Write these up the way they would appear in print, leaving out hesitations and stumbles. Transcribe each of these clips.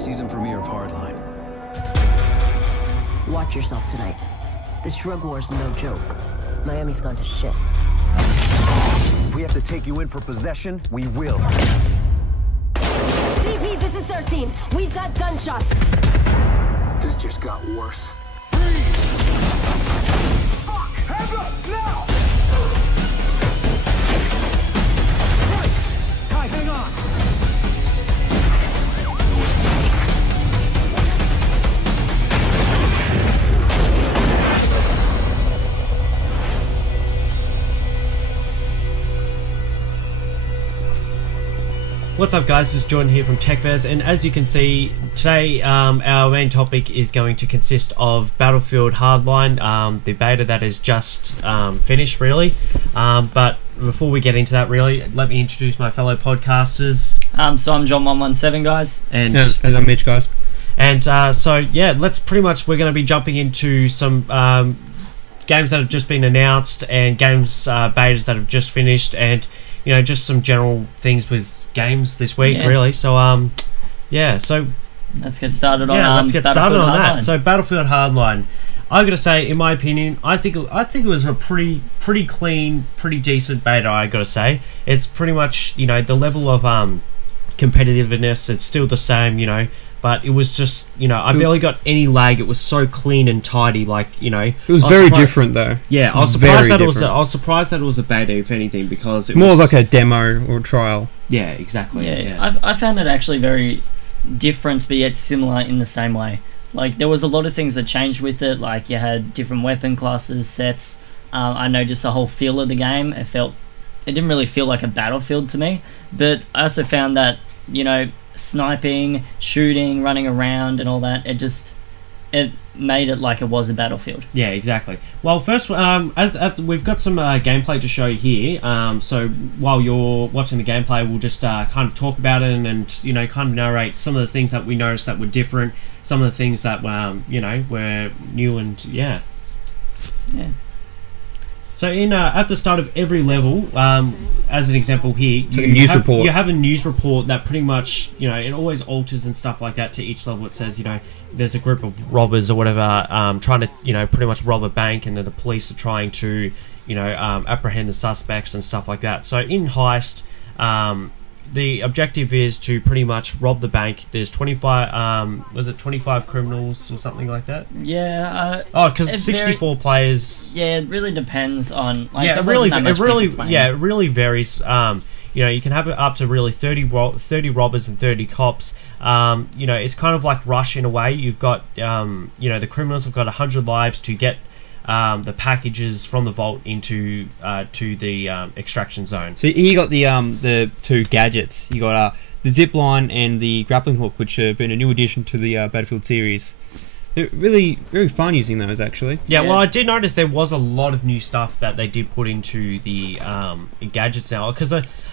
season premiere of Hardline. Watch yourself tonight. This drug war is no joke. Miami's gone to shit. If we have to take you in for possession, we will. CP, this is 13. We've got gunshots. This just got worse. Freeze! Fuck! Hands up, now! Christ! Kai, hang on! What's up guys, this is Jordan here from Techfez, and as you can see today our main topic is going to consist of Battlefield Hardline, the beta that is just finished really, but before we get into that really, let me introduce my fellow podcasters. So I'm John117 guys. And I'm Mitch guys. And so yeah, we're going to be jumping into some games that have just been announced and games betas that have just finished, and you know, just some general things with games this week, really. So yeah, so let's get started on that. So Battlefield Hardline, I gotta say, in my opinion, I think it was a pretty clean, pretty decent beta. I gotta say, it's pretty much, you know, the level of competitiveness, it's still the same, you know, but it was just, you know, I barely got any lag. It was so clean and tidy, like, you know. It was very different though. Yeah, I was surprised that it was a beta, if anything, because it more was like a demo or a trial. Yeah, exactly. Yeah. I found it actually very different, but yet similar in the same way. Like, there was a lot of things that changed with it. Like, you had different weapon classes, sets. I know just the whole feel of the game. It didn't really feel like a Battlefield to me. But I also found that, you know, sniping, shooting, running around and all that, it made it like it was a Battlefield. Yeah, exactly. Well, first, we've got some gameplay to show here. So while you're watching the gameplay, we'll just kind of talk about it and you know, kind of narrate some of the things that we noticed that were different, some of the things that you know, were new, and yeah. So in at the start of every level, as an example here, you have a news report that pretty much, you know, it always alters and stuff like that to each level. It says, you know, there's a group of robbers or whatever trying to, you know, pretty much rob a bank, and then the police are trying to, you know, apprehend the suspects and stuff like that. So in Heist, the objective is to pretty much rob the bank. There's 25, was it 25 criminals or something like that? Yeah. Because 64 players. Yeah, it really depends on. Like, yeah, it really varies. You know, you can have it up to really 30 robbers and 30 cops. You know, it's kind of like Rush in a way. You've got, you know, the criminals have got 100 lives to get the packages from the vault into to the extraction zone. So you got the two gadgets. You got the zip line and the grappling hook, which have been a new addition to the Battlefield series. They're really very fun using those, actually. Yeah, well, I did notice there was a lot of new stuff that they did put into the gadgets now, because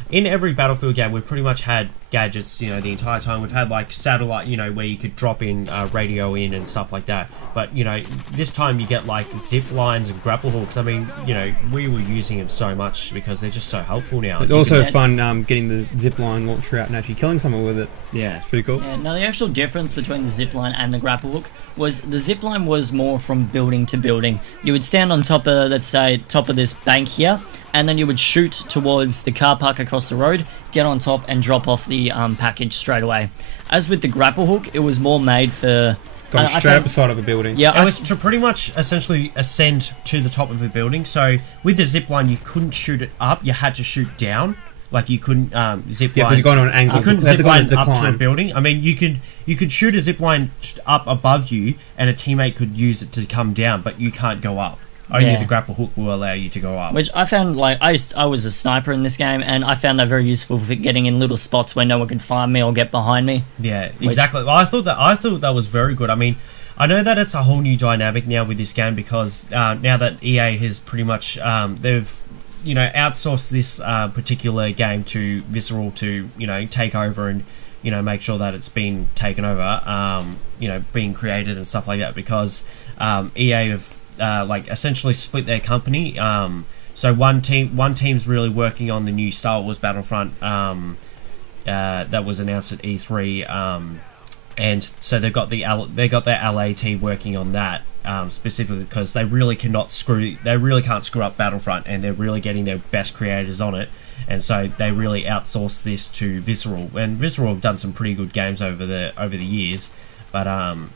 in every Battlefield game we've pretty much had gadgets, you know, the entire time. We've had like satellite, you know, where you could drop in radio in and stuff like that, but you know, this time you get like zip lines and grapple hooks. I mean, you know, we were using them so much because they're just so helpful now. It's also fun getting the zip line launcher out and actually killing someone with it. Yeah, it's pretty cool. Yeah, now the actual difference between the zip line and the grapple hook was the zip line was more from building to building. You would stand on top of, let's say, top of this bank here, and then you would shoot towards the car park across the road, get on top and drop off the package straight away. As with the grapple hook, it was more made for going straight up the side of a building. Yeah, it was to pretty much essentially ascend to the top of a building. So with the zip line, you couldn't shoot it up; you had to shoot down. Like you couldn't zip line. You go on an angle. You couldn't zip line up to a building. I mean, you could shoot a zip line up above you, and a teammate could use it to come down, but you can't go up. Only the grapple hook will allow you to go up. Which I found, like, I was a sniper in this game, and I found that very useful for getting in little spots where no one could find me or get behind me. Yeah, exactly. Well, I thought that was very good. I mean, I know that it's a whole new dynamic now with this game, because now that EA has pretty much they've, you know, outsourced this particular game to Visceral to, you know, take over and, you know, make sure that it's been taken over, you know, being created and stuff like that, because EA have like essentially split their company. So one team's really working on the new Star Wars Battlefront that was announced at E3. and so they've got their LAT working on that specifically because they really can't screw up Battlefront, and they're really getting their best creators on it, and so they really outsource this to Visceral, and Visceral have done some pretty good games over the years, but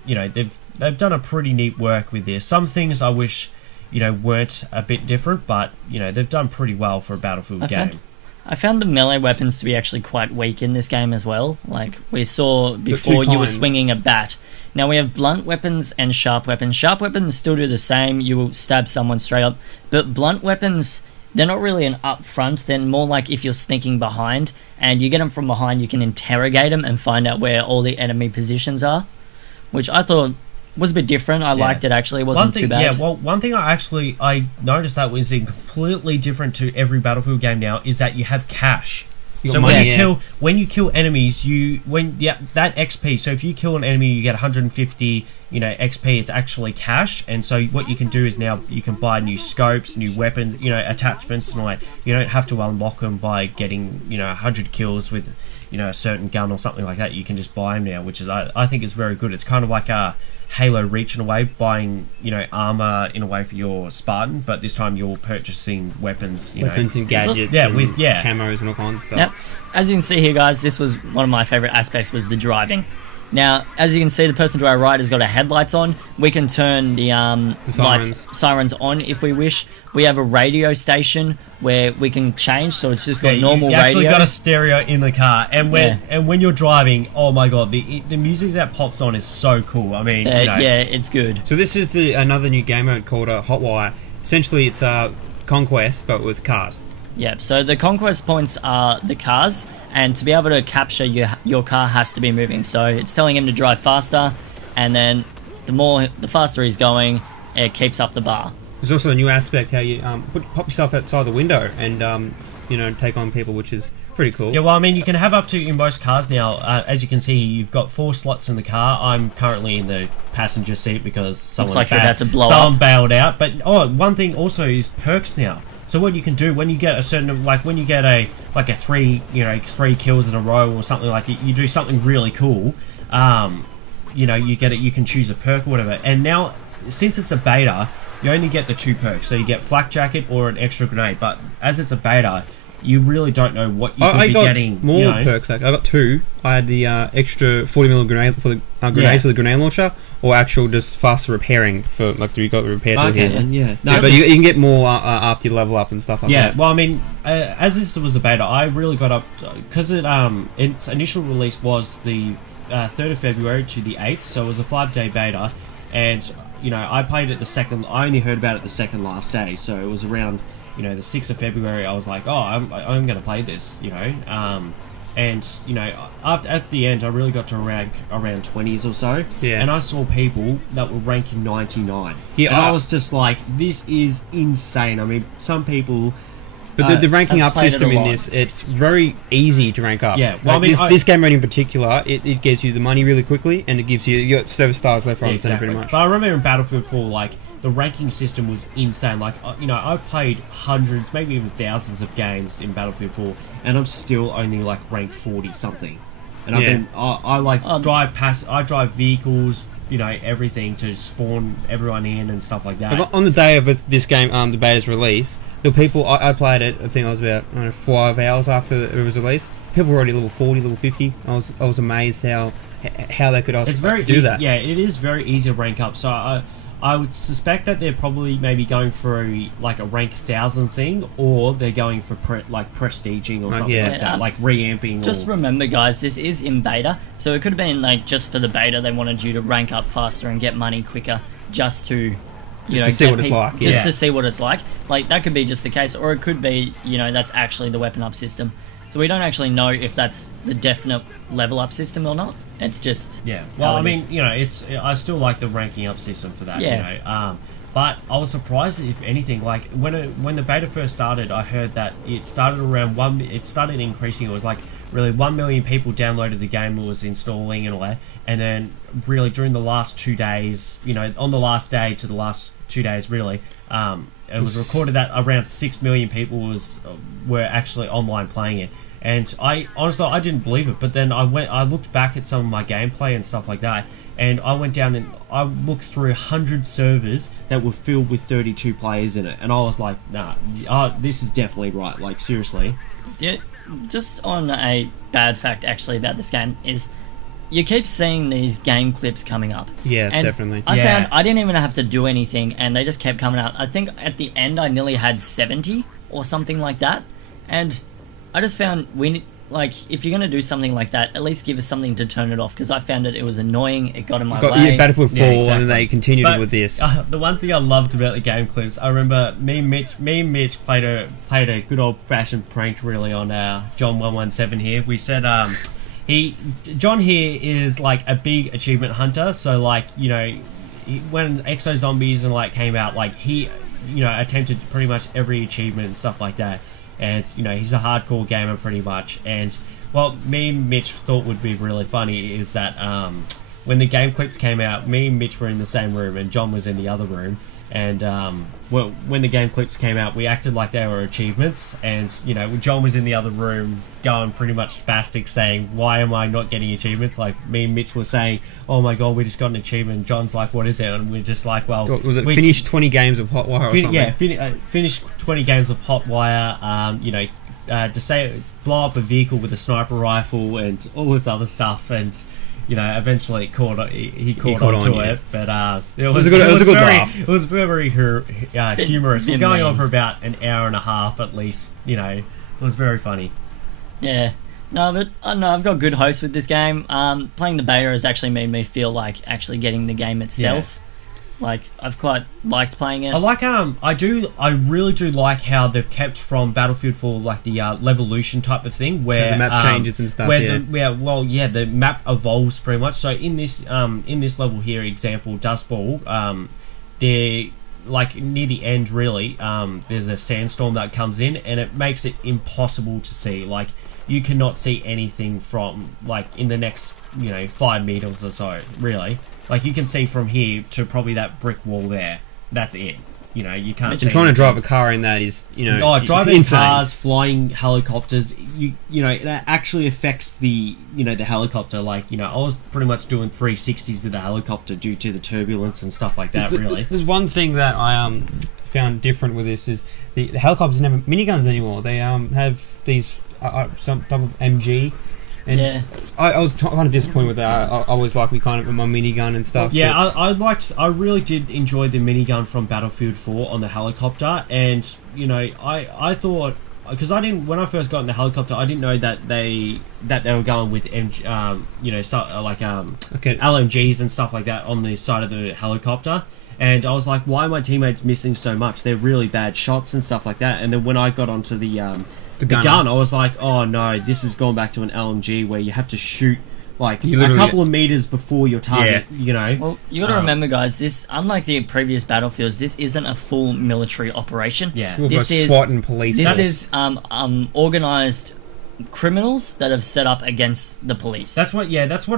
you know, they've done a pretty neat work with this. Some things I wish, you know, weren't a bit different, but you know, they've done pretty well for a Battlefield game. I found the melee weapons to be actually quite weak in this game as well. Like we saw before, you were swinging a bat. Now we have blunt weapons and sharp weapons. Sharp weapons still do the same. You will stab someone straight up. But blunt weapons, they're not really an up front. They're more like if you're sneaking behind and you get them from behind, you can interrogate them and find out where all the enemy positions are, which I thought was a bit different. I liked it, actually. It wasn't too bad. Yeah, well, one thing I noticed that was completely different to every Battlefield game now is that you have cash. So when you kill enemies, that XP. So if you kill an enemy, you get 150, you know, XP. It's actually cash, and so what you can do is now you can buy new scopes, new weapons, you know, attachments, and all that. You don't have to unlock them by getting, you know, 100 kills with, you know, a certain gun or something like that. You can just buy them now, which is I think is very good. It's kind of like a Halo Reach in a way, buying, you know, armor in a way for your Spartan, but this time you're purchasing weapons, weapons and gadgets, camos and all kinds of stuff. Yep. As you can see here, guys, this was one of my favorite aspects, was the driving. Now, as you can see, the person to our right has got our headlights on. We can turn the sirens on if we wish. We have a radio station where we can change, so it's just got normal radio. You actually got a stereo in the car, and when you're driving, oh my god, the music that pops on is so cool. I mean, you know. Yeah, it's good. So this is another new game mode called Hotwire. Essentially, it's Conquest, but with cars. Yeah, so the conquest points are the cars, and to be able to capture your car has to be moving. So it's telling him to drive faster, and then the faster he's going, it keeps up the bar. There's also a new aspect how you pop yourself outside the window and you know, take on people, which is pretty cool. Yeah, well, I mean, you can have up to, in most cars now, as you can see, you've got 4 slots in the car. I'm currently in the passenger seat because someone bailed out. But one thing also is perks now. So what you can do when you get a certain, like when you get a 3 kills in a row or something like that, you do something really cool. You know, you can choose a perk or whatever. And now, since it's a beta, you only get the 2 perks. So you get flak jacket or an extra grenade. But as it's a beta, you really don't know what you could be getting. More perks. Like, I got 2. I had the extra 40mm grenade for the grenades for the grenade launcher, or actual just faster repairing for like you got the repair tool here. But you can get more after you level up and stuff like that. Yeah, well, I mean, as this was a beta, I really got up because its initial release was the 3rd of February to the 8th, so it was a 5-day beta, and you know, I played it I only heard about it the second last day, so it was around, you know, the 6th of February. I was like, oh, I'm going to play this, you know, and you know, at the end, I really got to rank around 20s or so, and I saw people that were ranking 99, and I was just like, this is insane. I mean, some people. But the ranking up system in this, it's very easy to rank up. Yeah, well, like, I mean, this game mode in particular, it gets you the money really quickly, and it gives you got service stars left, right, and centre pretty much. But I remember in Battlefield 4, like, the ranking system was insane. Like, you know, I've played hundreds, maybe even thousands of games in Battlefield 4, and I'm still only like ranked 40 something. And I drive vehicles, you know, everything to spawn everyone in and stuff like that. On the day of this game, the beta's release, the people I played it, I think I was about 5 hours after it was released. People were already level 40, level 50. I was amazed how they could also do that. Yeah, it is very easy to rank up. So I would suspect that they're probably maybe going for a rank 1000 thing, or they're going for prestiging or something like that, like reamping. Just remember, guys, this is in beta, so it could have been like just for the beta they wanted you to rank up faster and get money quicker, just to see what it's like. Just to see what it's like. Like, that could be just the case, or it could be, you know, that's actually the weapon up system. So we don't actually know if that's the definite level up system or not. It's just Well, I mean, you know, I still like the ranking up system for that. Yeah. You know, but I was surprised, if anything, like when the beta first started, I heard that it started around It started increasing. It was like really 1 million people downloaded the game and was installing and all that, and then really during the last 2 days, you know, on the last day to the last 2 days, really. It was recorded that around 6 million people were actually online playing it, And I honestly, I didn't believe it. But then I looked back at some of my gameplay and stuff like that, and I went down and I looked through 100 servers that were filled with 32 players in it, and I was like, nah, this is definitely right. Like, seriously. Yeah, just on a bad fact actually about this game is you keep seeing these game clips coming up. Yes, and definitely. I found I didn't even have to do anything, and they just kept coming out. I think at the end I nearly had 70 or something like that, and I just found if you're going to do something like that, at least give us something to turn it off, because I found it was annoying. It got in my way. Battlefield 4, exactly. And they continued with this. The one thing I loved about the game clips, I remember me and Mitch played a good old fashioned prank really on John 117 here. We said John here is like a big achievement hunter, so like, you know, when Exo Zombies and like came out, like he, you know, attempted pretty much every achievement and stuff like that. And, you know, he's a hardcore gamer pretty much. And what me and Mitch thought would be really funny is that when the game clips came out, me and Mitch were in the same room and John was in the other room. And when the game clips came out, we acted like they were achievements. And, you know, John was in the other room going pretty much spastic, saying, why am I not getting achievements? Like, me and Mitch were saying, oh my god, we just got an achievement. And John's like, what is it? And we're just like, well... Was it finish 20 games of Hotwire or something? Yeah, finish 20 games of Hotwire, you know, blow up a vehicle with a sniper rifle and all this other stuff. And... you know, eventually he caught on to it, but it was a good laugh. It was very humorous. We're going on for about an hour and a half at least. You know, it was very funny. Yeah, no, but I don't know. I've got good hosts with this game. Playing the beta has actually made me feel like actually getting the game itself. Yeah. Like, I've quite liked playing it. I like I really do like how they've kept from Battlefield 4 like the Levolution type of thing, where the map changes and stuff. The map evolves pretty much. So in this level here, example Dust Bowl, they're like near the end really. There's a sandstorm that comes in, and it makes it impossible to see. Like, you cannot see anything from like in the next 5 meters or so. Really, like you can see from here to probably that brick wall there. That's it. You know, you can't. And trying to drive a car in that is, driving insane. Cars, flying helicopters. You know that actually affects the the helicopter. Like, I was pretty much doing 360s with the helicopter due to the turbulence and stuff like that. Really, there's one thing that I found different with this is the helicopters never miniguns anymore. They have these some type of MG. And yeah, I was kind of disappointed with that. I always liked me kind of with my minigun and stuff. Yeah, I really did enjoy the minigun from Battlefield 4 on the helicopter, and I thought, because when I first got in the helicopter, I didn't know that they were going with LMGs and stuff like that on the side of the helicopter. And I was like, why are my teammates missing so much? They're really bad shots and stuff like that. And then when I got onto the gun, I was like, oh no, this is going back to an LMG where you have to shoot like a couple of meters before your target. Yeah. Well, you got to remember, guys, this, unlike the previous Battlefields, this isn't a full military operation. Yeah, this is SWAT and police. This is organized criminals that have set up against the police. That's what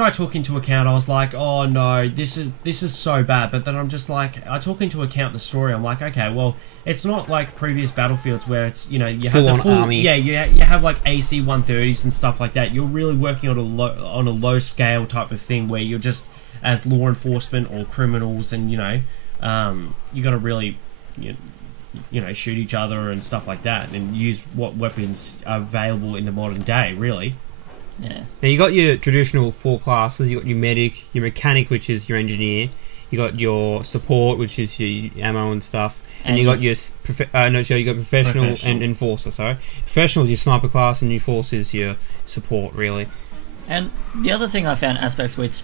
I took into account. I was like, oh no, this is so bad. But then I'm just like, I took into account the story. I'm like, okay, well, it's not like previous Battlefields where it's you have the full army. Yeah, you have like AC-130s and stuff like that. You're really working on a low scale type of thing where you're just as law enforcement or criminals, and you got to really shoot each other and stuff like that, and use what weapons are available in the modern day, really. Yeah. Now you got your traditional 4 classes. You got your medic, your mechanic, which is your engineer. You got your support, which is your ammo and stuff, and you got your professional and enforcer. Sorry, professional is your sniper class, and your force is your support, really. And the other thing I found aspects which,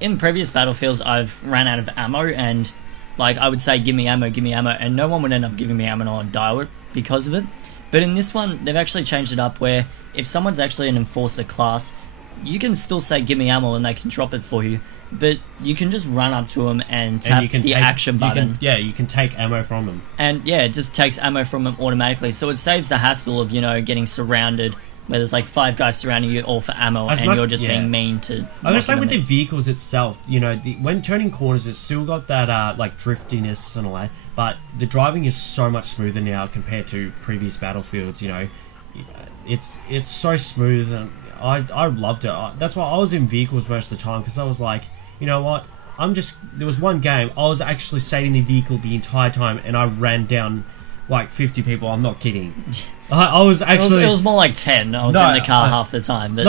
in previous Battlefields, I've ran out of ammo, and like I would say, give me ammo, and no one would end up giving me ammo, and I'd die with because of it. But in this one, they've actually changed it up where if someone's actually an enforcer class, you can still say give me ammo and they can drop it for you, but you can just run up to them and tap the action button. You can take ammo from them. And yeah, it just takes ammo from them automatically, so it saves the hassle of, getting surrounded where there's like 5 guys surrounding you all for ammo, you're just being mean to... I'm going to say with the vehicles itself, when turning corners, it's still got that like driftiness and all that, but the driving is so much smoother now compared to previous Battlefields, it's so smooth, and I loved it. That's why I was in vehicles most of the time, because I was like, you know what, there was one game I was actually staying in the vehicle the entire time, and I ran down like 50 people. I'm not kidding. I was actually... It was more like 10. I was in the car half the time. But...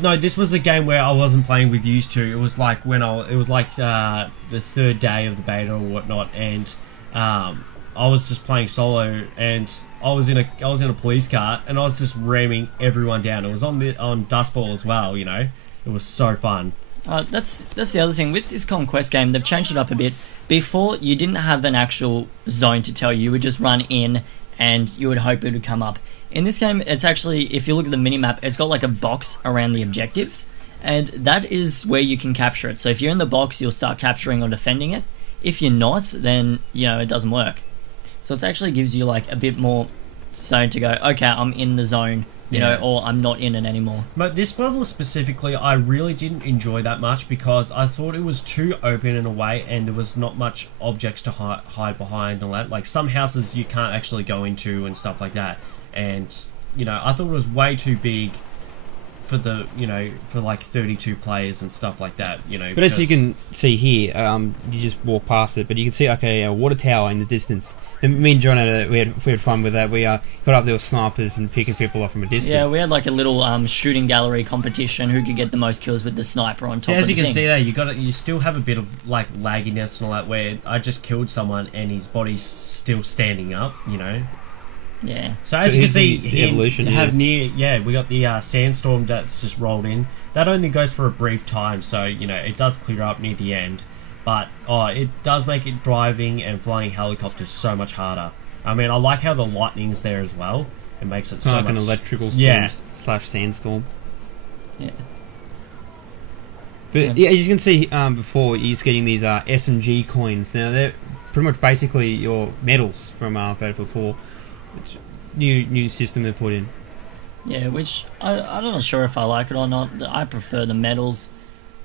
No, this was a game where I wasn't playing with used to. It was like the third day of the beta or whatnot, and I was just playing solo, and I was in a police car, and I was just ramming everyone down. It was on Dustball as well, you know. It was so fun. That's the other thing with this Conquest game. They've changed it up a bit. Before, you didn't have an actual zone to tell you. You would just run in, and you would hope it would come up. In this game, it's actually, if you look at the minimap, it's got like a box around the objectives, and that is where you can capture it. So if you're in the box, you'll start capturing or defending it. If you're not, then, you know, it doesn't work. So it actually gives you like a bit more zone to go, okay, I'm in the zone, you know, or I'm not in it anymore. But this level specifically, I really didn't enjoy that much, because I thought it was too open in a way, and there was not much objects to hide behind and all that. Like some houses you can't actually go into and stuff like that. And, you know, I thought it was way too big for for like 32 players and stuff like that, you know. But as you can see here, you just walk past it, but you can see a water tower in the distance. And me and John we had fun with that. We got up there with snipers and picking people off from a distance. Yeah, we had like a little shooting gallery competition, who could get the most kills with the sniper on top. As you can see there, you still have a bit of like lagginess and all that, where I just killed someone and his body's still standing up, you know. Yeah. So as you can see, the evolution, we got the sandstorm that's just rolled in. That only goes for a brief time, so you know it does clear up near the end. But it does make it driving and flying helicopters so much harder. I mean, I like how the lightning's there as well. It makes it so like much... an electrical storm / sandstorm. Yeah. But yeah, as you can see before, he's getting these SMG coins. Now they're pretty much basically your medals from Battlefield 4. It's new system they put in. Yeah, which I'm not sure if I like it or not. I prefer the medals,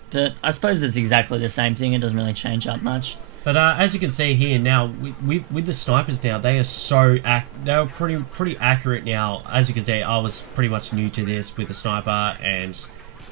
but I suppose it's exactly the same thing. It doesn't really change up much. But as you can see here now, with the snipers now, they are they're pretty accurate now. As you can see, I was pretty much new to this with the sniper, and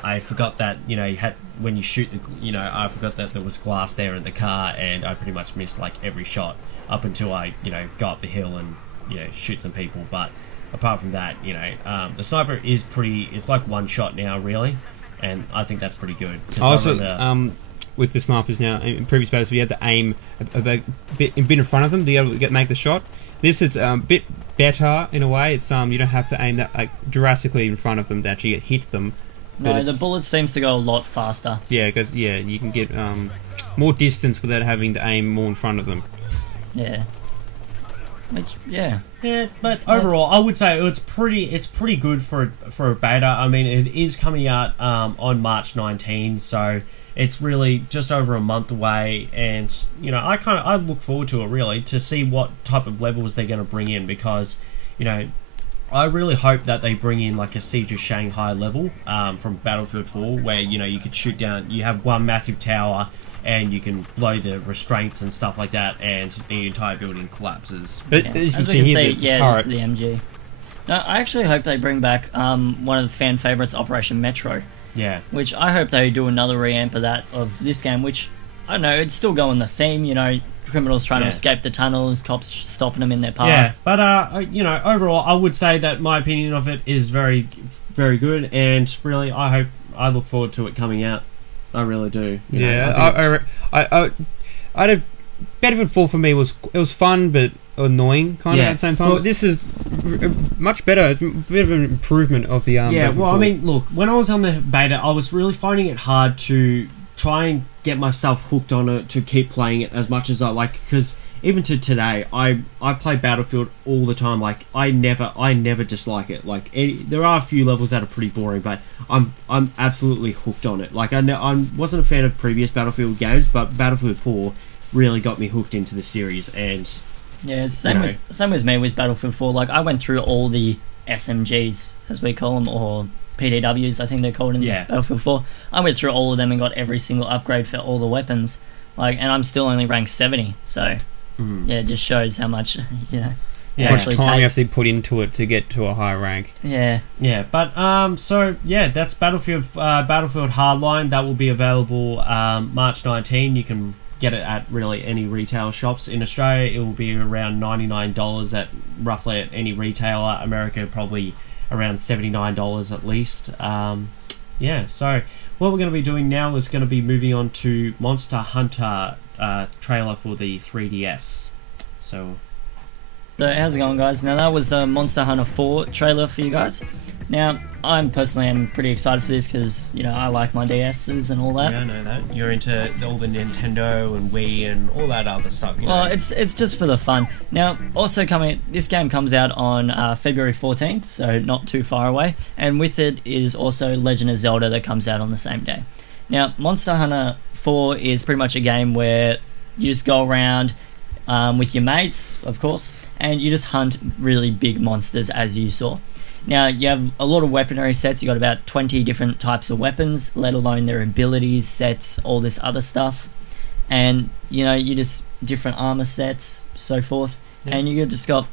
I forgot that, you know, when you shoot I forgot that there was glass there in the car, and I pretty much missed like every shot up until I, you know, go up the hill and, you know, shoot some people. But apart from that, you know, the sniper is it's like one shot now, really, and I think that's pretty good. Also, with the snipers now, in previous battles, we had to aim a bit in front of them to be able to make the shot. This is a bit better in a way. It's you don't have to aim that like drastically in front of them to actually hit them. No, the bullet seems to go a lot faster. Yeah, because you can get more distance without having to aim more in front of them. Yeah. Yeah, but overall, I would say it's pretty good for a beta. I mean, it is coming out on March 19, so it's really just over a month away, and you know, I look forward to it really to see what type of levels they're going to bring in, because you know, I really hope that they bring in like a Siege of Shanghai level from Battlefield 4, where you know you could shoot down, you have one massive tower, and you can blow the restraints and stuff like that, and the entire building collapses. But as you can see, this is the MG. No, I actually hope they bring back one of the fan favourites, Operation Metro. Yeah. Which I hope they do another reamp of that, of this game, which, I don't know, it'd still go on the theme, you know, criminals trying to escape the tunnels, cops stopping them in their path. Yeah, but, you know, overall, I would say that my opinion of it is very, very good, and really, I look forward to it coming out. I really do. I had a Battlefield 4 for me was fun but annoying kind of at the same time. Well, this is much better. It's a bit of an improvement of the well, 4. I mean, look, when I was on the beta, I was really finding it hard to try and get myself hooked on it to keep playing it as much as I like, because even to today, I play Battlefield all the time. Like I never dislike it. Like there are a few levels that are pretty boring, but I'm absolutely hooked on it. Like I wasn't a fan of previous Battlefield games, but Battlefield 4 really got me hooked into the series. And yeah, same with me with Battlefield 4. Like I went through all the SMGs, as we call them, or PDWs, I think they're called in Battlefield 4. I went through all of them and got every single upgrade for all the weapons. Like, and I'm still only ranked 70. So. Yeah, it just shows how much, you know. How much time you have to put into it to get to a higher rank. Yeah. Yeah, but so yeah, that's Battlefield Hardline. That will be available March 19. You can get it at really any retail shops in Australia. It will be around $99 at roughly at any retailer. America probably around $79 at least. Yeah, so what we're going to be doing now is going to be moving on to Monster Hunter trailer for the 3DS. So how's it going, guys? Now that was the Monster Hunter 4 trailer for you guys. Now, I'm personally pretty excited for this because, you know, I like my DSs and all that. Yeah, I know that. You're into all the Nintendo and Wii and all that other stuff, you know? Well, it's just for the fun. Now, also this game comes out on February 14th, so not too far away. And with it is also Legend of Zelda that comes out on the same day. Now, Monster Hunter 4 is pretty much a game where you just go around with your mates, of course, and you just hunt really big monsters, as you saw. Now, you have a lot of weaponry sets. You got about 20 different types of weapons, let alone their abilities, sets, all this other stuff. And, you know, you just different armor sets, so forth. Yeah. And you just got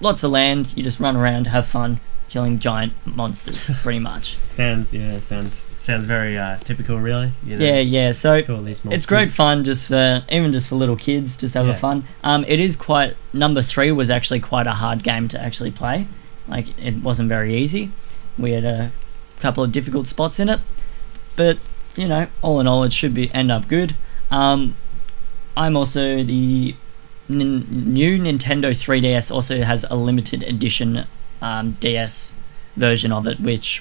lots of land. You just run around, have fun, killing giant monsters, pretty much. Sounds very typical, really. You know, yeah. So it's great fun, even just for little kids, just have fun. It is number 3 was actually quite a hard game to actually play. Like, it wasn't very easy. We had a couple of difficult spots in it, but you know, all in all, it should end up good. I'm also the new Nintendo 3DS also has a limited edition DS version of it, which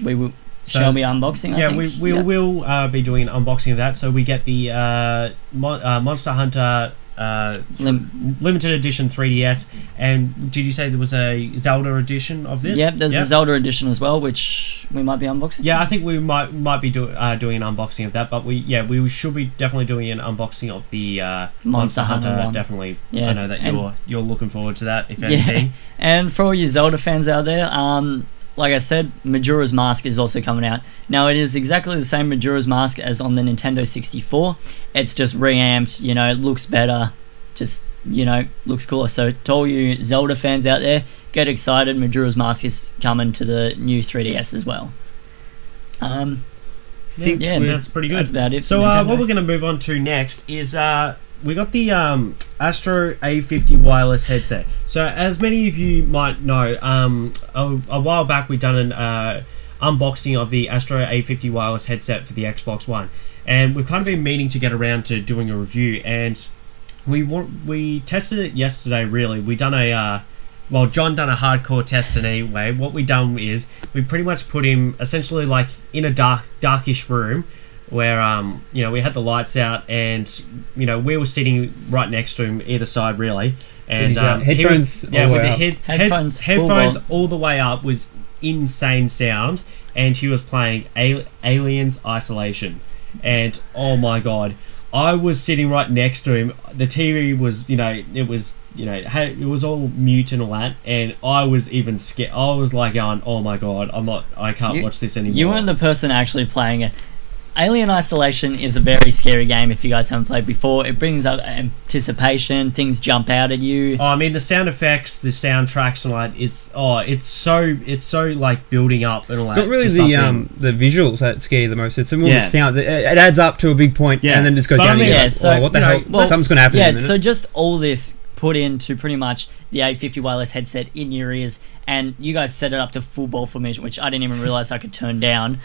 shall be unboxing. I think. We will be doing an unboxing of that. So we get the Monster Hunter limited edition 3DS, and did you say there was a Zelda edition of this? Yep, there's a Zelda edition as well, which we might be unboxing. Yeah, I think we might be doing an unboxing of that, but we should be definitely doing an unboxing of the Monster Hunter one. Definitely. Yeah. I know that you're looking forward to that, if anything. Yeah. And for all you Zelda fans out there, like I said, Majora's Mask is also coming out. Now, it is exactly the same Majora's Mask as on the Nintendo 64. It's just reamped, you know, it looks better, just, you know, looks cooler. So to all you Zelda fans out there, get excited, Majora's Mask is coming to the new 3DS as well. That's pretty good. That's about it. So what we're going to move on to next is we got the Astro A50 wireless headset. So as many of you might know, a while back we done an unboxing of the Astro A50 wireless headset for the Xbox One, and we've kind of been meaning to get around to doing a review, and we tested it yesterday. Really, we done John done a hardcore test anyway. What we done is we pretty much put him essentially like in a darkish room where you know, we had the lights out, and you know, we were sitting right next to him either side really, and headphones headphones all the way up, was insane sound, and he was playing Aliens Isolation, and oh my god, I was sitting right next to him. The TV was, you know, it was all mute and all that, and I was even scared. I was like going, oh my god, I can't watch this anymore. You weren't the person actually playing it. Alien Isolation is a very scary game if you guys haven't played before. It brings up anticipation, things jump out at you. Oh, I mean, the sound effects, the soundtracks and all that, it's so like building up and all that. It's not really the visuals that scare you the most, it's more the sound. It adds up to a big point, and then just goes down again. What the hell? Something's going to happen in a minute. So just all this put into pretty much the A50 wireless headset in your ears, and you guys set it up to full ball formation, which I didn't even realize I could turn down.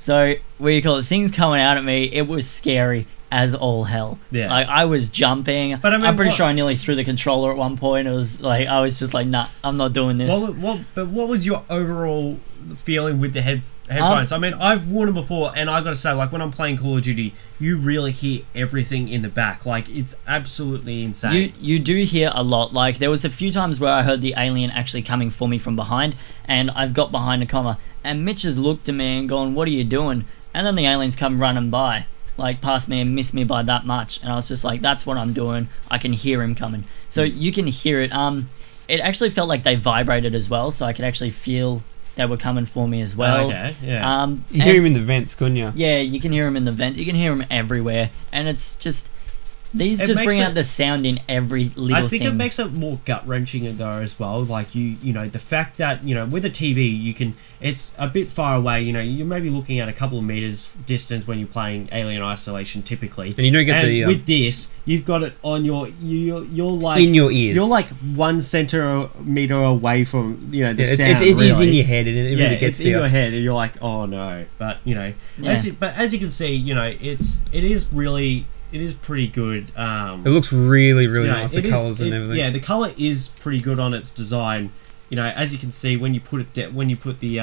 So, things coming out at me, it was scary as all hell. Yeah. Like, I was jumping. But I mean, I'm pretty sure I nearly threw the controller at one point. It was like, I was just like, nah, I'm not doing this. But what was your overall feeling with the headphones? I mean, I've worn them before, and I got to say, like, when I'm playing Call of Duty, you really hear everything in the back. Like, it's absolutely insane. You do hear a lot. Like, there was a few times where I heard the alien actually coming for me from behind, and I've got behind a comma, and Mitch has looked at me and gone, what are you doing? And then the aliens come running by, like, past me and missed me by that much. And I was just like, that's what I'm doing. I can hear him coming. So you can hear it. It actually felt like they vibrated as well, so I could actually feel they were coming for me as well. Okay, yeah. You hear him in the vents, couldn't you? Yeah, you can hear him in the vents. You can hear him everywhere. And it's just, These just bring out the sound in every little thing. I think it makes it more gut-wrenching though as well. Like you know, the fact that, you know, with a TV you can, it's a bit far away. You know, you're maybe looking at a couple of meters distance when you're playing Alien Isolation typically. And you don't get the with this, you've got it on you're like in your ears. You're like 1 centimeter away from, you know, the sound. It is in your head, and it really gets it's in your head, and you're like, oh no. But you know, as you can see, you know, it is pretty good. It looks really, really nice. The colours and everything. Yeah, the colour is pretty good on its design. You know, as you can see, when you put it when you put the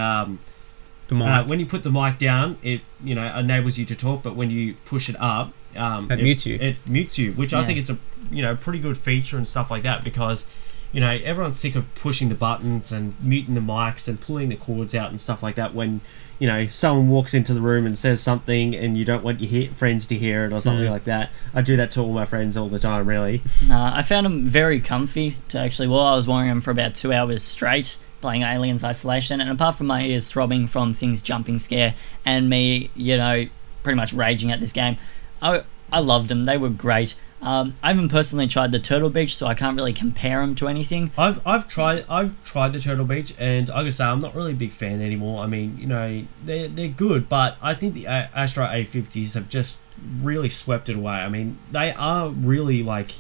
mic. When you put the mic down, it, you know, enables you to talk. But when you push it up, it mutes you. It mutes you, which I think it's a, you know, pretty good feature and stuff like that, because, you know, everyone's sick of pushing the buttons and muting the mics and pulling the cords out and stuff like that when, you know, someone walks into the room and says something and you don't want your friends to hear it or something like that. I do that to all my friends all the time, really. I found them very comfy to actually, well, I was wearing them for about 2 hours straight playing Aliens Isolation, and apart from my ears throbbing from things jumping scare and me, you know, pretty much raging at this game, I loved them. They were great. I haven't personally tried the Turtle Beach, so I can't really compare them to anything. I've tried the Turtle Beach, and I gotta say I'm not really a big fan anymore. I mean, you know, they're good, but I think the Astro a50s have just really swept it away. I mean, they are really, like,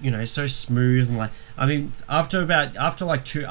you know, so smooth, and like, I mean, after like 2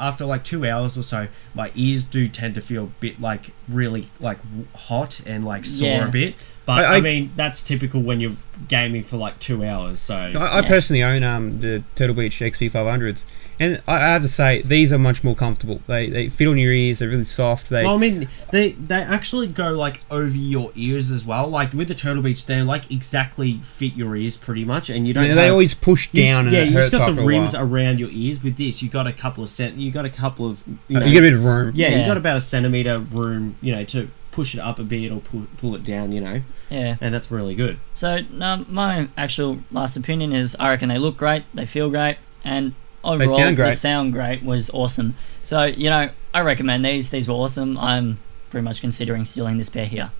hours or so, my ears do tend to feel a bit like really like hot and like sore a bit. But I mean, that's typical when you're gaming for like 2 hours. So I personally own the Turtle Beach XP500s, and I have to say these are much more comfortable. They fit on your ears. They're really soft. Well, I mean, they actually go like over your ears as well. Like with the Turtle Beach, they like exactly fit your ears pretty much, and you don't. They always push down, and it hurts you just got after the rims a while. around your ears. With this, you got a couple of you got a you get a bit of room. Yeah, you got about a centimeter room, you know, to push it up a bit or pull it down, you know. Yeah. And that's really good. So, my actual last opinion is I reckon they look great, they feel great, and overall, the sound great was awesome. So, you know, I recommend these. These were awesome. I'm pretty much considering stealing this pair here.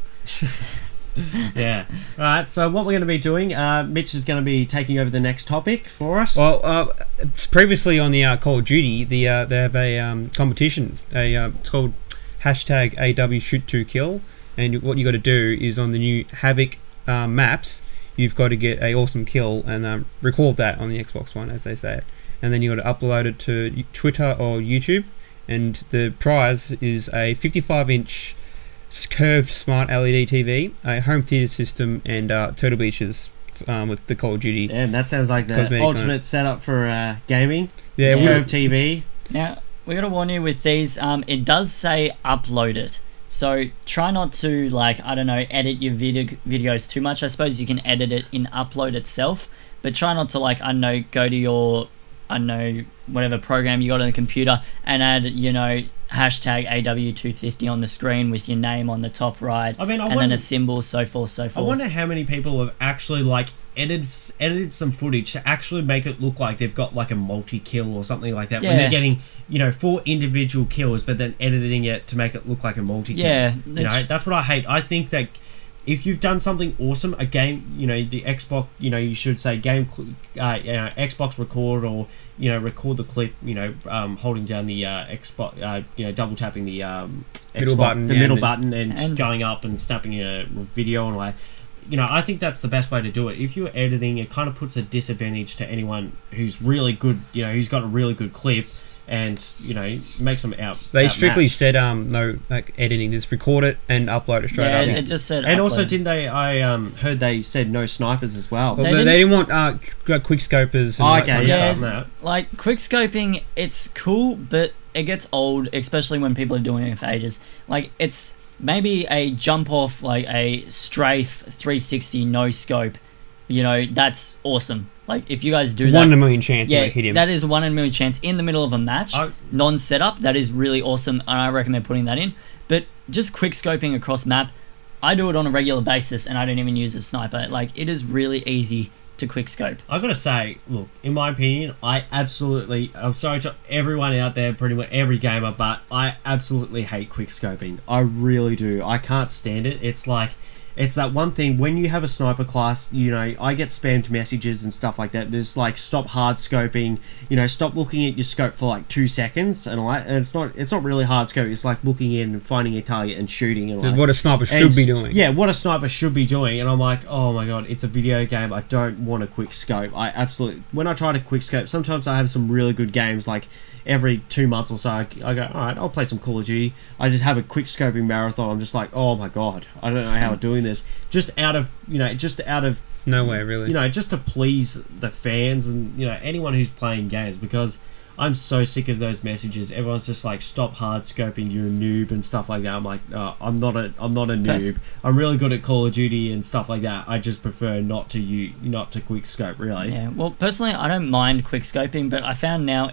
Yeah. All right, so what we're going to be doing, Mitch is going to be taking over the next topic for us. Well, previously on the Call of Duty, they have a competition. It's called hashtag AW Shoot to Kill, and what you got to do is on the new Havoc maps, you've got to get a awesome kill and record that on the Xbox One, as they say it, and then you got to upload it to Twitter or YouTube, and the prize is a 55-inch curved smart LED TV, a home theater system, and Turtle Beaches with the Call of Duty. Damn, that sounds like the ultimate setup for gaming. Yeah, curved TV. Now, we got to warn you with these, it does say upload it. So try not to, like, I don't know, edit your videos too much. I suppose you can edit it in upload itself, but try not to, like, I don't know, go to your, I don't know, whatever program you got on the computer and add, you know, hashtag AW250 on the screen with your name on the top right, and then a symbol, so forth, so forth. I wonder how many people have actually, like, edited some footage to actually make it look like they've got like a multi-kill or something like that, when they're getting, you know, 4 individual kills, but then editing it to make it look like a multi-kill. Yeah, you know, that's what I hate. I think that if you've done something awesome, a game, you know, the Xbox, you know, you should say Xbox record, or, you know, record the clip, you know, holding down the Xbox, you know, double tapping the middle button, middle button, and going up and snapping a video and like. You know, I think that's the best way to do it. If you're editing, it kind of puts a disadvantage to anyone who's really good, you know, who's got a really good clip, and, you know, makes them out. They strictly said no, like, editing, just record it and upload it straight up. Yeah, it just said and upload. also, didn't they, I heard they said no snipers as well. They didn't want quick scopers. And like, quick scoping, it's cool, but it gets old, especially when people are doing it for ages. Like, it's maybe a jump off, like a strafe 360 no scope, you know, that's awesome. Like, if you guys do that, 1 in a million chance you hit him. That is 1 in a million chance in the middle of a match, non-setup. That is really awesome, and I recommend putting that in. But just quick scoping across map, I do it on a regular basis, and I don't even use a sniper. Like, it is really easy to quick scope. I gotta say, look, in my opinion, I'm sorry to everyone out there, pretty much every gamer, but I absolutely hate quick scoping. I really do. I can't stand it. It's like, it's that one thing when you have a sniper class, you know, I get spammed messages and stuff like that. There's like, stop hard scoping, you know, stop looking at your scope for like 2 seconds and all that. And it's not really hard scope. It's like looking in and finding a target and shooting and like, what a sniper should be doing. Yeah, what a sniper should be doing. And I'm like, oh my god, it's a video game. I don't want a quick scope. I absolutely, when I try to quick scope, sometimes I have some really good games like every 2 months or so, I go, alright, I'll play some Call of Duty. I just have a quick scoping marathon. I'm just like, oh my god, I don't know how I'm doing this. Just out of nowhere, really. You know, just to please the fans and, you know, anyone who's playing games, because I'm so sick of those messages. Everyone's just like, stop hard scoping, you're a noob and stuff like that. I'm like, I'm not a noob. I'm really good at Call of Duty and stuff like that. I just prefer not to quick scope, really. Yeah, well, personally, I don't mind quick scoping, but I found now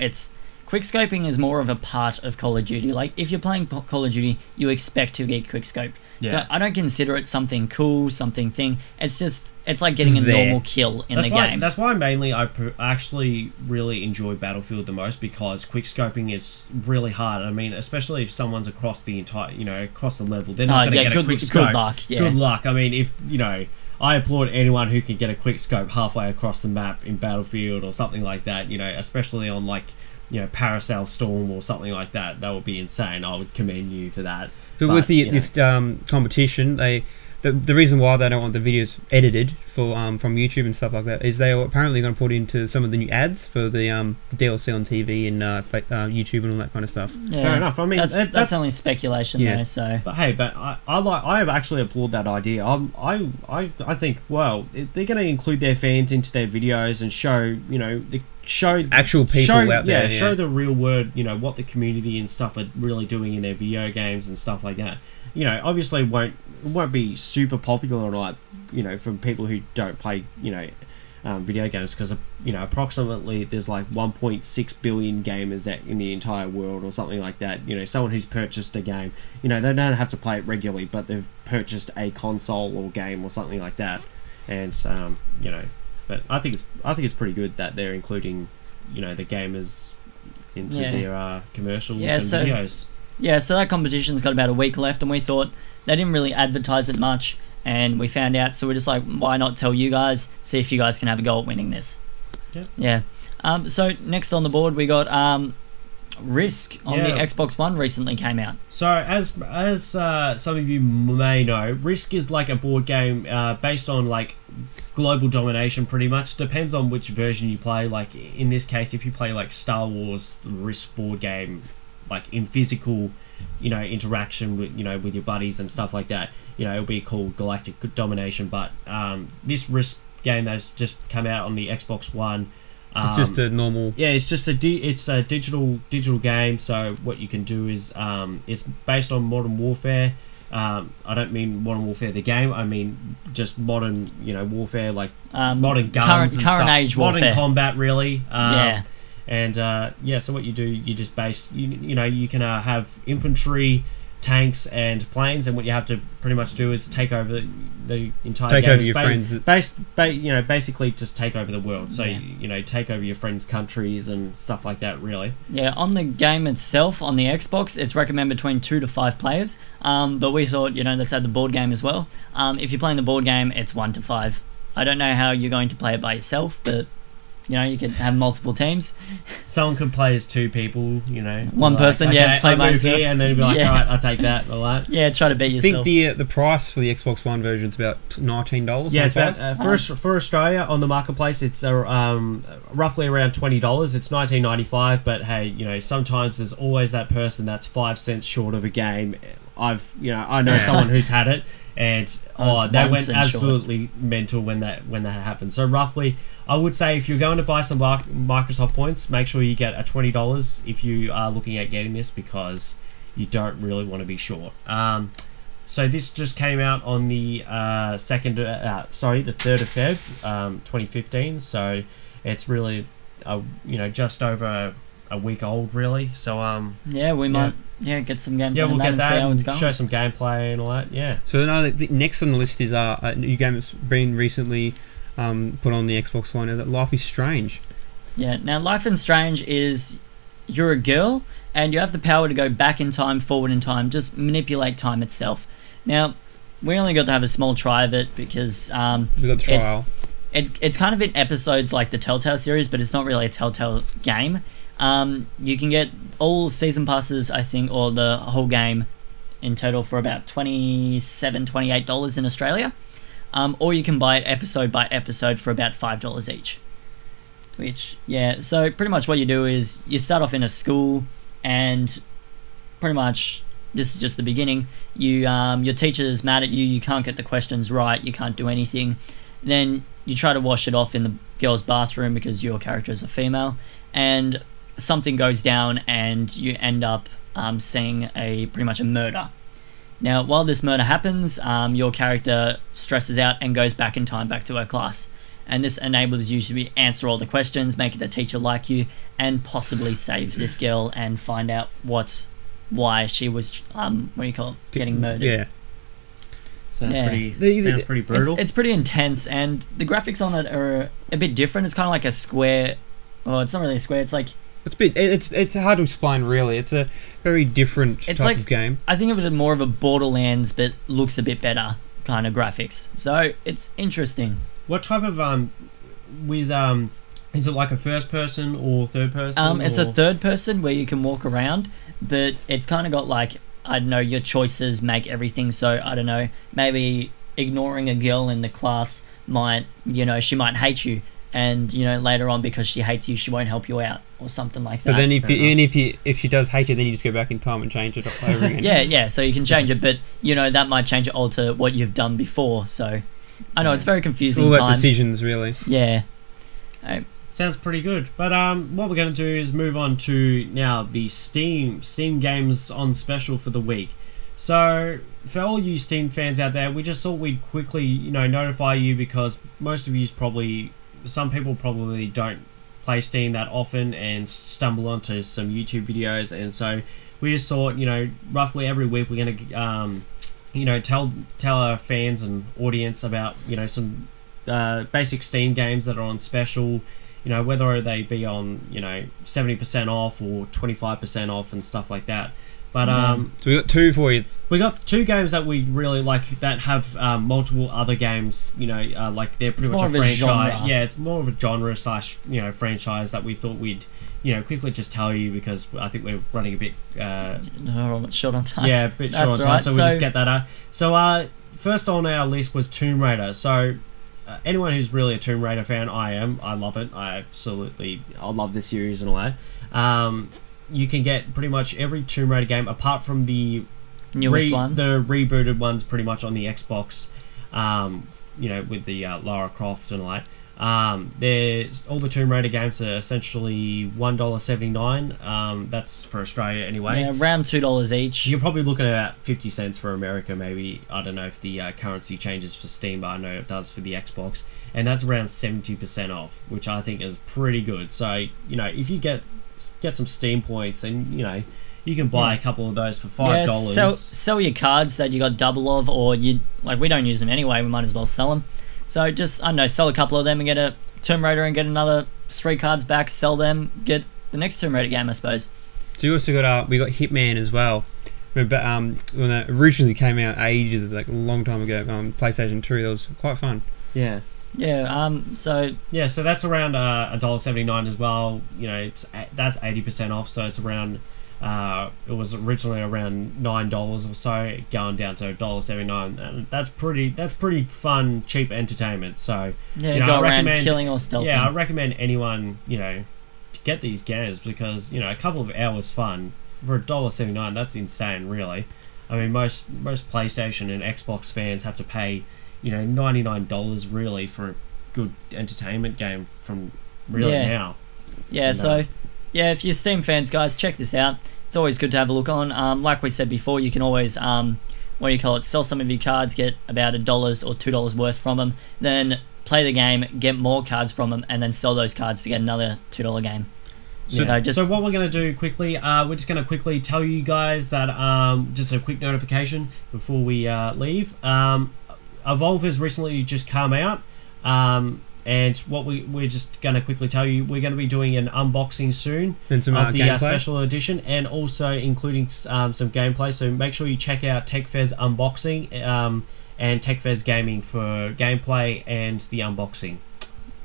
quick scoping is more of a part of Call of Duty. Like, if you're playing Call of Duty, you expect to get quick scoped. Yeah. So I don't consider it something cool, something thing. It's like getting a normal kill in the game. That's why mainly I actually really enjoy Battlefield the most, because quick scoping is really hard. I mean, especially if someone's across the entire, you know, across the level, they're not going to get a quick scope. Good luck. Yeah. Good luck. I mean, if you know, I applaud anyone who can get a quick scope halfway across the map in Battlefield or something like that. You know, especially on like, you know, Parasail Storm or something like that. That would be insane. I would commend you for that. But with this competition, the reason why they don't want the videos edited for from YouTube and stuff like that is they are apparently going to put into some of the new ads for the DLC on TV and YouTube and all that kind of stuff. Yeah, fair enough. I mean, that's only speculation, though. So, but hey, I have actually applaud that idea. I think, well, they're going to include their fans into their videos and show, you know, show actual people out there. Show the real word, you know, what the community and stuff are really doing in their video games and stuff like that. You know, obviously won't be super popular or like, you know, from people who don't play, you know, video games, because, you know, approximately there's like 1.6 billion gamers in the entire world or something like that. You know, someone who's purchased a game, you know, they don't have to play it regularly, but they've purchased a console or game or something like that. And you know, but I think it's pretty good that they're including, you know, the gamers into their commercials and videos. Yeah, so that competition's got about a week left, and we thought they didn't really advertise it much, and we found out, so we're just like, why not tell you guys, see if you guys can have a go at winning this. Yeah. So next on the board we got Risk on the Xbox One recently came out. So as some of you may know, Risk is like a board game based on like global domination, pretty much. Depends on which version you play. Like in this case, if you play like Star Wars, the Risk board game, like in physical, you know, interaction with, you know, with your buddies and stuff like that, you know, it'll be called Galactic Domination. But this Risk game that's just come out on the Xbox One, it's just a normal. Yeah, it's just a digital game. So what you can do is it's based on Modern Warfare. I don't mean Modern Warfare the game. I mean just modern, you know, warfare, like modern guns, current age warfare, modern combat, really. And so what you do, you just you know, you can have infantry, tanks, and planes, and what you have to pretty much do is take over the entire game. Take over your friends. You know, basically just take over the world. So you know, take over your friends' countries and stuff like that. Really. Yeah. On the game itself, on the Xbox, it's recommended between 2 to 5 players. But we thought, you know, let's add the board game as well. If you're playing the board game, it's 1 to 5. I don't know how you're going to play it by yourself, but you know, you can have multiple teams. Someone could play as 2 people, you know. One person, okay, play by himself. And then be like, all right, I'll take that, all right. Yeah, try to beat yourself. I think the price for the Xbox One version is about $19. Yeah, it's about, for Australia on the marketplace, it's roughly around $20. It's $19.95, but hey, you know, sometimes there's always that person that's 5 cents short of a game. I know someone who's had it, and they went absolutely mental when that happened. So roughly, I would say if you're going to buy some Microsoft points, make sure you get a $20 if you are looking at getting this, because you don't really want to be short. So this just came out on the 3rd of Feb, 2015. So it's really, you know, just over a week old, really. So we might get some gameplay. Yeah, we'll get that and going. Show some gameplay and all that. Yeah. So the next on the list is a new game that's been recently put on the Xbox One, is that Life is Strange. Yeah, now Life is Strange is, you're a girl and you have the power to go back in time, forward in time, just manipulate time itself. Now, we only got to have a small try of it because we got the trial. It's kind of in episodes like the Telltale series, but it's not really a Telltale game. You can get all season passes, I think, or the whole game in total for about $27-$28 in Australia. Or you can buy it episode by episode for about $5 each. Which, yeah, so pretty much what you do is you start off in a school, and pretty much this is just the beginning. Your teacher's mad at you, you can't get the questions right, you can't do anything. Then you try to wash it off in the girls' bathroom because your character is a female, and something goes down and you end up seeing pretty much a murder. Now, while this murder happens, your character stresses out and goes back in time, back to her class. And this enables you to answer all the questions, make the teacher like you, and possibly save this girl and find out why she was, getting murdered. Yeah. Sounds pretty brutal. It's pretty intense, and the graphics on it are a bit different. It's kind of like a square. Well, it's not really a square. It's like it's hard to explain, really. It's a very different type of game. I think of it as more of a Borderlands, but looks a bit better kind of graphics. So it's interesting. What type of is it like a first person or third person? It's a third person where you can walk around, but it's kind of got like, I don't know, your choices make everything. So I don't know, maybe ignoring a girl in the class might, she might hate you, and later on, because she hates you, she won't help you out or something like that. But then if she does hate you, then you just go back in time and change it over again. yeah. So you can change it, but that might change it, alter what you've done before. So I know it's very confusing. All about decisions, really. Yeah. Sounds pretty good. But what we're going to do is move on to now the Steam games on special for the week. So for all you Steam fans out there, we just thought we'd quickly notify you, because most of you some people probably don't play Steam that often and stumble onto some YouTube videos, and so we just thought roughly every week we're going to tell our fans and audience about some basic Steam games that are on special, whether they be on 70% off or 25% off and stuff like that. But so we got two for you. We got two games that we really like that have multiple other games. Like they're pretty much a franchise. Yeah, it's more of a genre slash franchise that we thought we'd quickly just tell you, because I think we're running a bit short on time. Yeah, a bit short on time, so we'll just get that out. So first on our list was Tomb Raider. So anyone who's really a Tomb Raider fan, I love it. I love this series and all that. You can get pretty much every Tomb Raider game apart from the newest one, the rebooted ones, pretty much on the Xbox. With the Lara Croft and all that. There's all the Tomb Raider games are essentially $1.79. That's for Australia anyway. Yeah, around $2 each. You're probably looking at about 50 cents for America, maybe. I don't know if the currency changes for Steam, but I know it does for the Xbox, and that's around 70% off, which I think is pretty good. So if you get some Steam points, and you can buy a couple of those for $5. Yeah, sell your cards that you got double of, or we don't use them anyway. We might as well sell them. So just, I don't know, sell a couple of them and get a Tomb Raider and get another 3 cards back, sell them, get the next Tomb Raider game, I suppose. So you also got we got Hitman as well. Remember, when it originally came out ages, like a long time ago, PlayStation 2, that was quite fun. Yeah. Yeah, so that's around $1.79 as well. That's 80% off, so it's around it was originally around $9 or so, going down to $1.79, and that's pretty fun, cheap entertainment. So go around killing or stealthing. Yeah, I recommend anyone to get these games, because a couple of hours fun for $1.79, that's insane, really. I mean, most PlayStation and Xbox fans have to pay $99 really for a good entertainment game from now. Yeah, so if you're Steam fans, guys, check this out. It's always good to have a look on. Like we said before, you can always sell some of your cards, get about $1 or $2 worth from them, then play the game, get more cards from them, and then sell those cards to get another $2 game. So what we're going to do quickly, we're just going to quickly tell you guys that just a quick notification before we leave. Evolve has recently just come out, and what we're just going to quickly tell you, we're going to be doing an unboxing soon of the special edition, and also including some gameplay. So make sure you check out Techfez unboxing, and Techfez Gaming for gameplay and the unboxing.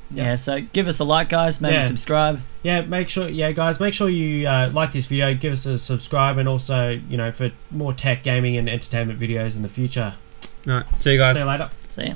Yeah, so give us a like, guys. Maybe subscribe. Yeah, guys, make sure you like this video, give us a subscribe, and also, you know, for more tech, gaming, and entertainment videos in the future. All right, see you guys. See you later. See ya.